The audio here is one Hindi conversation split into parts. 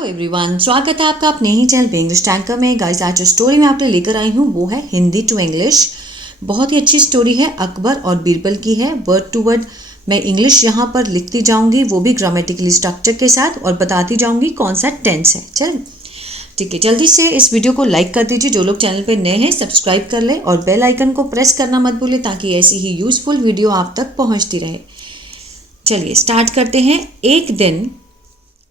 हेलो एवरीवन, स्वागत है आपका अपने ही चैनल पे इंग्लिश टैंकर में। गाइस, आज जो स्टोरी मैं आपके लेकर आई हूँ वो है हिंदी टू इंग्लिश। बहुत ही अच्छी स्टोरी है, अकबर और बीरबल की है। वर्ड टू वर्ड मैं इंग्लिश यहाँ पर लिखती जाऊँगी, वो भी ग्रामेटिकली स्ट्रक्चर के साथ, और बताती जाऊँगी कौन सा टेंस है। चल ठीक है, जल्दी से इस वीडियो को लाइक कर दीजिए। जो लोग चैनल पर नए हैं सब्सक्राइब कर ले और बेल आइकन को प्रेस करना मत भूले ताकि ऐसी ही यूज़फुल वीडियो आप तक पहुँचती रहे। चलिए स्टार्ट करते हैं। एक दिन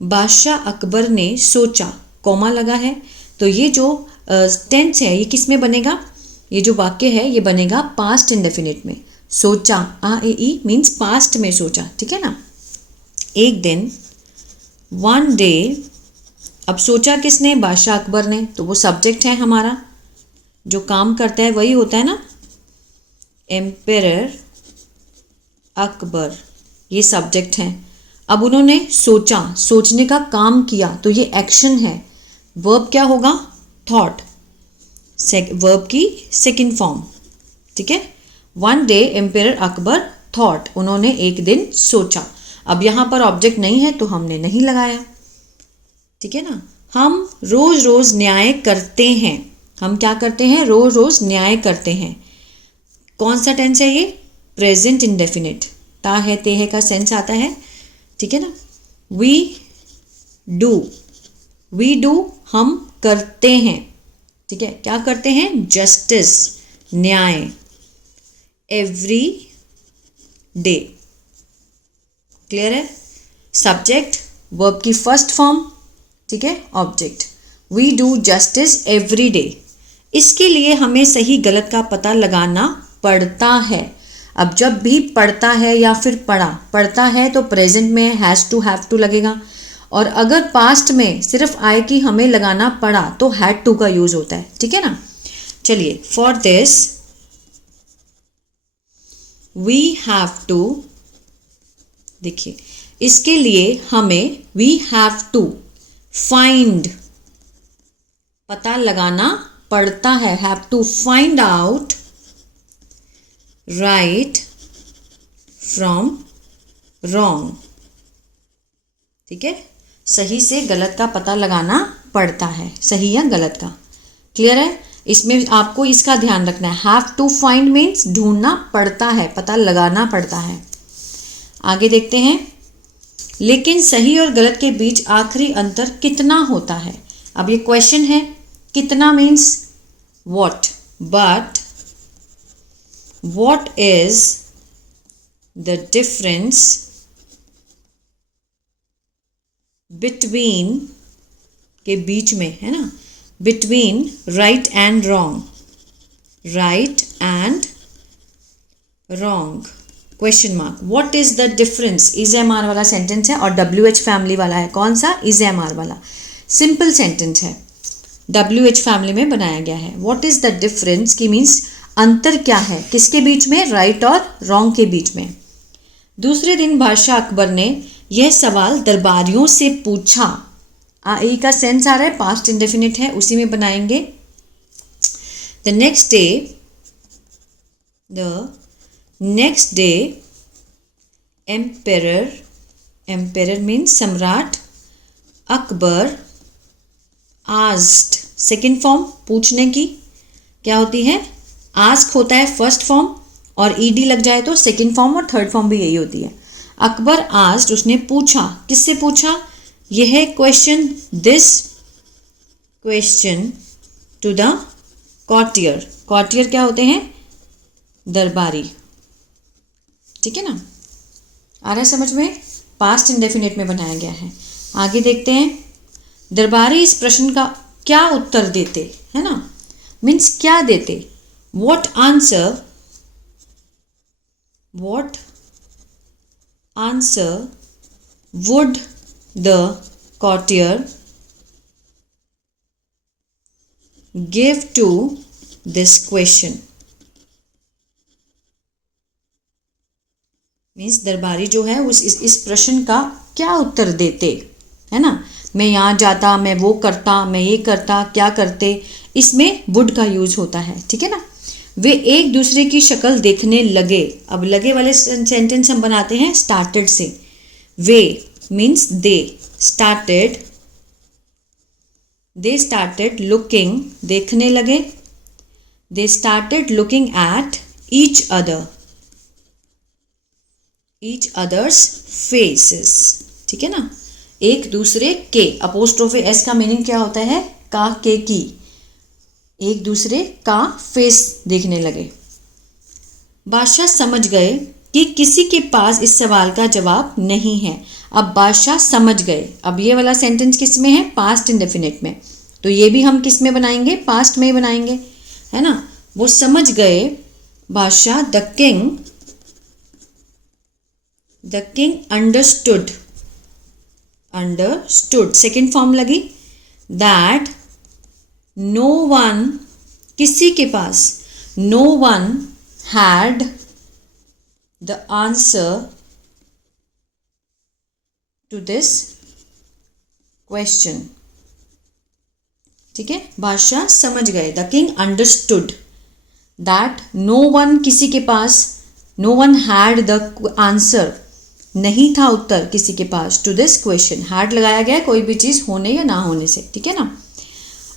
बादशाह अकबर ने सोचा, कॉमा लगा है, तो ये जो टेंस है ये किस में बनेगा? ये जो वाक्य है ये बनेगा पास्ट इंडेफिनिट में। सोचा, आ ए ई मीन्स पास्ट में सोचा, ठीक है ना। एक दिन, वन डे। अब सोचा किसने? बादशाह अकबर ने, तो वो सब्जेक्ट है हमारा, जो काम करता है वही होता है ना। एम्परर अकबर ये सब्जेक्ट है। अब उन्होंने सोचा, सोचने का काम किया, तो ये एक्शन है। वर्ब क्या होगा? थॉट, वर्ब की सेकंड फॉर्म, ठीक है। One day emperor Akbar thought, उन्होंने एक दिन सोचा। अब यहाँ पर ऑब्जेक्ट नहीं है तो हमने नहीं लगाया, ठीक है ना। हम रोज रोज न्याय करते हैं। हम क्या करते हैं? रोज रोज न्याय करते हैं। कौन सा टेंस है ये? Present indefinite. ता है ते है का सेंस आता है, ठीक है ना। वी डू हम करते हैं, ठीक है। क्या करते हैं? जस्टिस, न्याय, एवरी डे। क्लियर है? सब्जेक्ट, वर्ब की फर्स्ट फॉर्म, ठीक है, object. We do justice every day. इसके लिए हमें सही गलत का पता लगाना पड़ता है। अब जब भी पढ़ता है या फिर पढ़ता है तो प्रेजेंट में हैज़ टू, हैव टू लगेगा, और अगर पास्ट में सिर्फ आए कि हमें लगाना पड़ा तो हैड टू का यूज होता है, ठीक है ना। चलिए, for this we have to, देखिए इसके लिए हमें वी हैव टू फाइंड, पता लगाना पड़ता है। Have to find out right from wrong, ठीक है। सही से गलत का पता लगाना पड़ता है, सही या गलत का। क्लियर है? इसमें आपको इसका ध्यान रखना है। हैव टू फाइंड मीन्स ढूंढना पड़ता है, पता लगाना पड़ता है। आगे देखते हैं। लेकिन सही और गलत के बीच आखिरी अंतर कितना होता है? अब ये क्वेश्चन है, कितना means what, but what is the difference between के बीच में, है ना, between right and wrong, right and wrong, question mark, what is the difference? EZMR वाला सेंटेंस है और WH फैमिली वाला है। कौन सा? EZMR वाला। सिंपल सेंटेंस है, WH फैमिली में बनाया गया है। what is the difference की मीन्स अंतर क्या है, किसके बीच में? राइट और रॉन्ग के बीच में। दूसरे दिन बादशाह अकबर ने यह सवाल दरबारियों से पूछा। ई का सेंस आ रहा है, पास्ट इंडेफिनिट है, उसी में बनाएंगे। The next day emperor means सम्राट, अकबर आस्क्ड, सेकंड फॉर्म पूछने की क्या होती है? आस्क होता है फर्स्ट फॉर्म, और ईडी लग जाए तो सेकंड फॉर्म, और थर्ड फॉर्म भी यही होती है। अकबर आस्क्ड, उसने पूछा। किससे पूछा? यह है question, this question to the courtier. Courtier क्या होते हैं? दरबारी, ठीक है ना। आ रहा है समझ में? पास्ट इंडेफिनिट में बनाया गया है। आगे देखते हैं। दरबारी इस प्रश्न का क्या उत्तर देते, है ना, मीन्स क्या देते। What answer would the courtier give to this question? Means दरबारी जो है इस प्रश्न का क्या उत्तर देते, है ना। मैं यहाँ जाता, मैं वो करता, मैं ये करता, क्या करते, इसमें वुड का यूज होता है, ठीक है ना। वे एक दूसरे की शक्ल देखने लगे। अब लगे वाले सेंटेंस हम बनाते हैं स्टार्टेड से। वे means they, started they started looking, देखने लगे, they started looking at each other, each others faces, ठीक है ना, एक दूसरे के, अपोस्ट्रोफी एस का मीनिंग क्या होता है, का, के, की, एक दूसरे का फेस देखने लगे। बादशाह समझ गए कि किसी के पास इस सवाल का जवाब नहीं है। अब बादशाह समझ गए, अब ये वाला सेंटेंस किस में है, पास्ट इंडेफिनिट में, तो ये भी हम किस में बनाएंगे, पास्ट में ही बनाएंगे, है ना। वो समझ गए, बादशाह, the king understood, understood second form लगी, दैट नो वन, किसी के पास, no one had the answer to this question, ठीक है। बादशाह समझ गए, the king understood that no one, किसी के पास, no one had the answer, नहीं था उत्तर किसी के पास, टू दिस क्वेश्चन, हैड लगाया गया कोई भी चीज़ होने या ना होने से, ठीक है ना।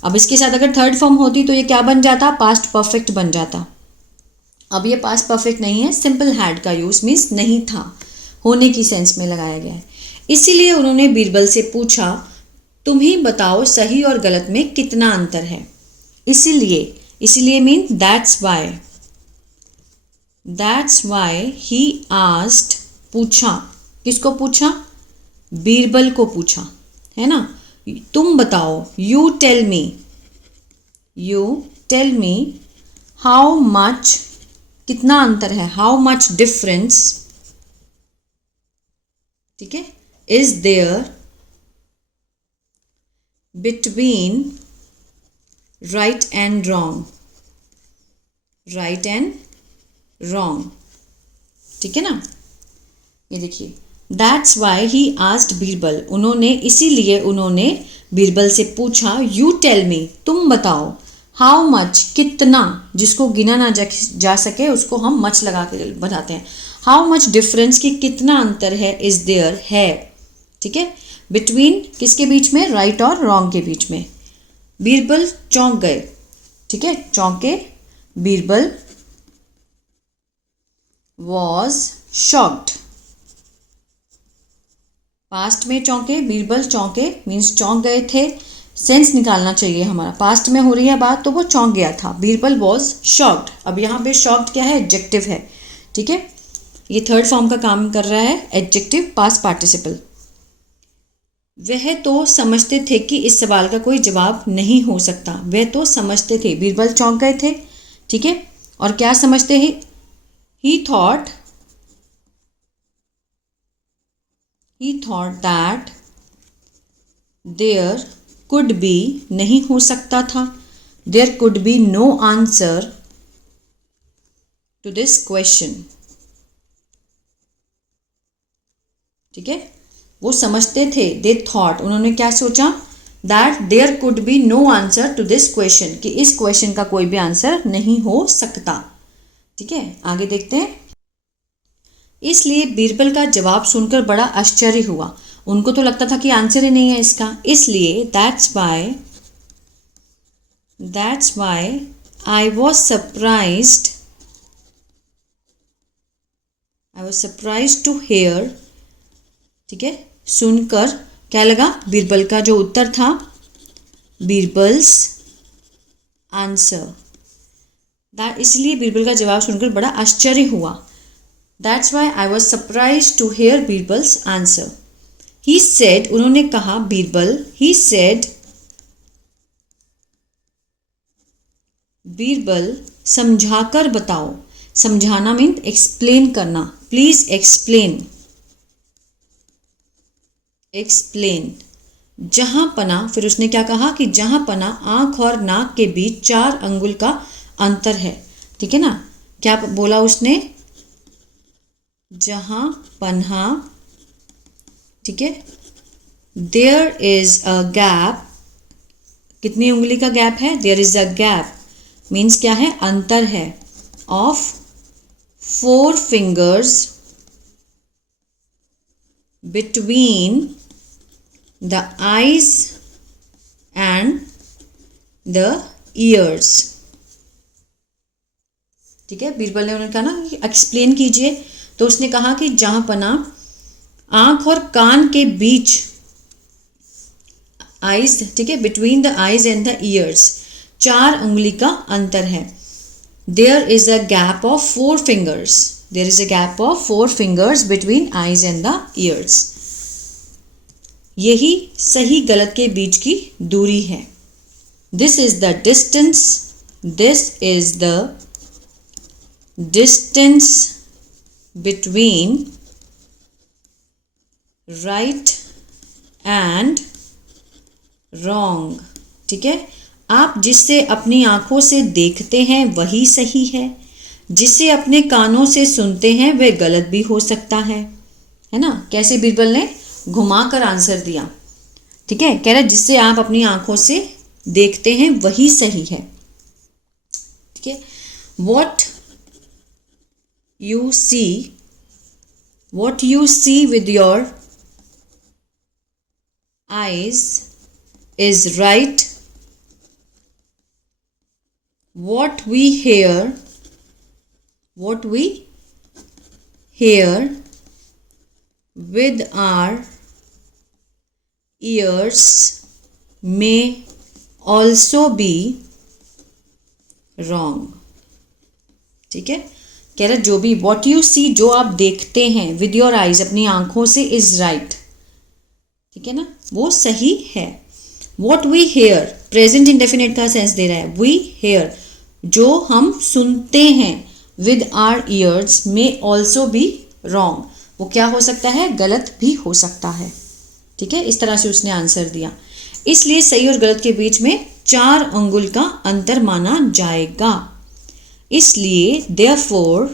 अब इसके साथ अगर थर्ड फॉर्म होती तो ये क्या बन जाता, पास्ट परफेक्ट बन जाता। अब ये पास्ट परफेक्ट नहीं है, सिंपल हैड का यूज मीन्स नहीं था, होने की सेंस में लगाया गया है। इसीलिए उन्होंने बीरबल से पूछा, तुम ही बताओ सही और गलत में कितना अंतर है। इसीलिए mean that's why he asked, पूछा, किसको पूछा, बीरबल को पूछा, है ना। तुम बताओ, you tell me how much, कितना अंतर है, हाउ मच डिफरेंस, ठीक है, is there between right and wrong, ठीक है ना। ये देखिए, that's why he asked Birbal, इसीलिए उन्होंने बीरबल से पूछा, यू टेल मी, तुम बताओ, हाउ मच, कितना, जिसको गिना ना जा सके उसको हम मच लगा के बताते हैं, हाउ मच डिफरेंस, की कितना अंतर है, इज देयर, है, ठीक है, बिटवीन किसके बीच में, राइट और रॉन्ग के बीच में। बीरबल चौंक गए, ठीक है, चौंके, बीरबल वॉज शॉक्ड, पास्ट में चौंके, बीरबल चौंके मीन्स चौंक गए थे, सेंस निकालना चाहिए हमारा, पास्ट में हो रही है बात तो वो चौंक गया था, बीरबल वॉज शॉक्ड। अब यहाँ पे शॉक्ड क्या है, एडजेक्टिव है, ठीक है, ये थर्ड फॉर्म का काम कर रहा है, एडजेक्टिव पास्ट पार्टिसिपल। वह तो समझते थे कि इस सवाल का कोई जवाब नहीं हो सकता, वह तो समझते थे, बीरबल चौंक गए थे, ठीक है, और क्या समझते हैं, he thought that there could be, नहीं हो सकता था, there could be no answer to this question, ठीक है, वो समझते थे, दे थॉट, उन्होंने क्या सोचा, that there could be no answer to this question, कि इस क्वेश्चन का कोई भी आंसर नहीं हो सकता, ठीक है। आगे देखते हैं। इसलिए बीरबल का जवाब सुनकर बड़ा आश्चर्य हुआ, उनको तो लगता था कि आंसर ही नहीं है इसका, इसलिए that's why I was surprised to hear, ठीक है, सुनकर क्या लगा, बीरबल का जो उत्तर था, बीरबल्स आंसर, दैट, इसलिए बीरबल का जवाब सुनकर बड़ा आश्चर्य हुआ, that's why I was surprised to hear Birbal's answer. He said, उन्होंने कहा, बीरबल, ही सेड, बीरबल समझाकर बताओ, समझाना मीन एक्सप्लेन करना, प्लीज एक्सप्लेन, जहां पना, फिर उसने क्या कहा कि जहां पना आंख और नाक के बीच 4 अंगुल का अंतर है, ठीक है ना, क्या बोला उसने, जहां पन्हा, ठीक है, देयर इज अ गैप, कितनी उंगली का गैप है, there is a gap means क्या है, अंतर है, of 4 fingers between the eyes and the ears. ठीक है, बीरबल ने उन्होंने कहा ना एक्सप्लेन कीजिए, तो उसने कहा कि जहां पना आंख और कान के बीच, आईज, ठीक है, between the eyes and the ears 4 उंगली का अंतर है। There is a gap of 4 fingers, there is a gap of 4 fingers between eyes and the ears. यही सही गलत के बीच की दूरी है। This is the distance, this is the distance between right and wrong. ठीक है, आप जिससे अपनी आंखों से देखते हैं वही सही है, जिसे अपने कानों से सुनते हैं वह गलत भी हो सकता है ना। कैसे बीरबल ने घुमा कर आंसर दिया। ठीक है, कह रहा है जिससे आप अपनी आंखों से देखते हैं वही सही है। ठीक है, what you see with your eyes is right, what we hear with our ears may also be wrong। ठीक है, कह रहा जो भी what you see, जो आप देखते हैं with your eyes, अपनी आंखों से, is right। ठीक है ना, वो सही है। what we hear, present indefinite का सेंस दे रहा है। we hear, जो हम सुनते हैं, with our ears may also be wrong, वो क्या हो सकता है, गलत भी हो सकता है। ठीक है, इस तरह से उसने आंसर दिया। इसलिए सही और गलत के बीच में 4 अंगुल का अंतर माना जाएगा। इसलिए therefore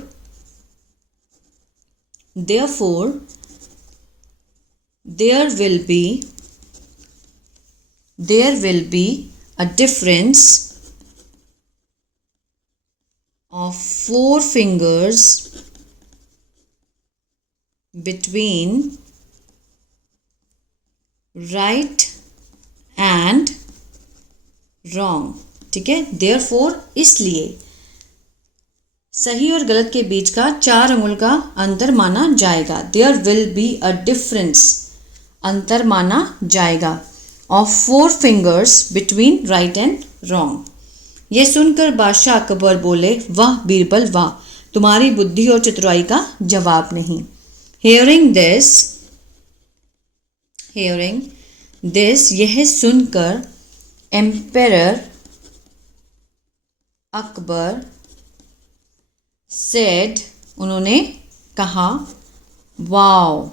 there will be a difference of 4 fingers between right and wrong। ठीक है, therefore, इसलिए सही और गलत के बीच का 4 अंगुल का अंतर माना जाएगा। there will be a difference, अंतर माना जाएगा, of 4 fingers between right and wrong। यह सुनकर बादशाह अकबर बोले, वाह बीरबल वाह, तुम्हारी बुद्धि और चतुराई का जवाब नहीं। hearing this, यह सुनकर एम्परर अकबर said, उन्होंने कहा, वाओ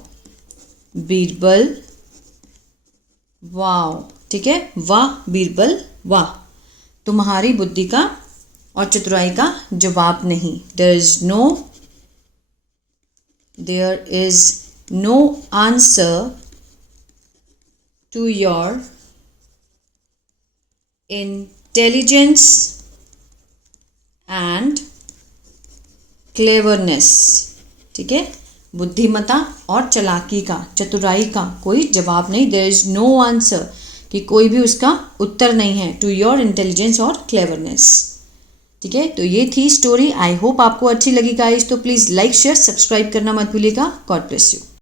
बीरबल वाओ। ठीक है, वाह बीरबल वाह, तुम्हारी बुद्धि का और चतुराई का जवाब नहीं। There is no answer to your intelligence and cleverness. ठीक है, बुद्धिमता और चालाकी का, चतुराई का कोई जवाब नहीं। देयर इज नो आंसर, कि कोई भी उसका उत्तर नहीं है, टू योर इंटेलिजेंस और क्लेवरनेस। ठीक है, तो ये थी स्टोरी। आई होप आपको अच्छी लगी गाइस, तो प्लीज़ लाइक शेयर सब्सक्राइब करना मत भूलिएगा। God bless you.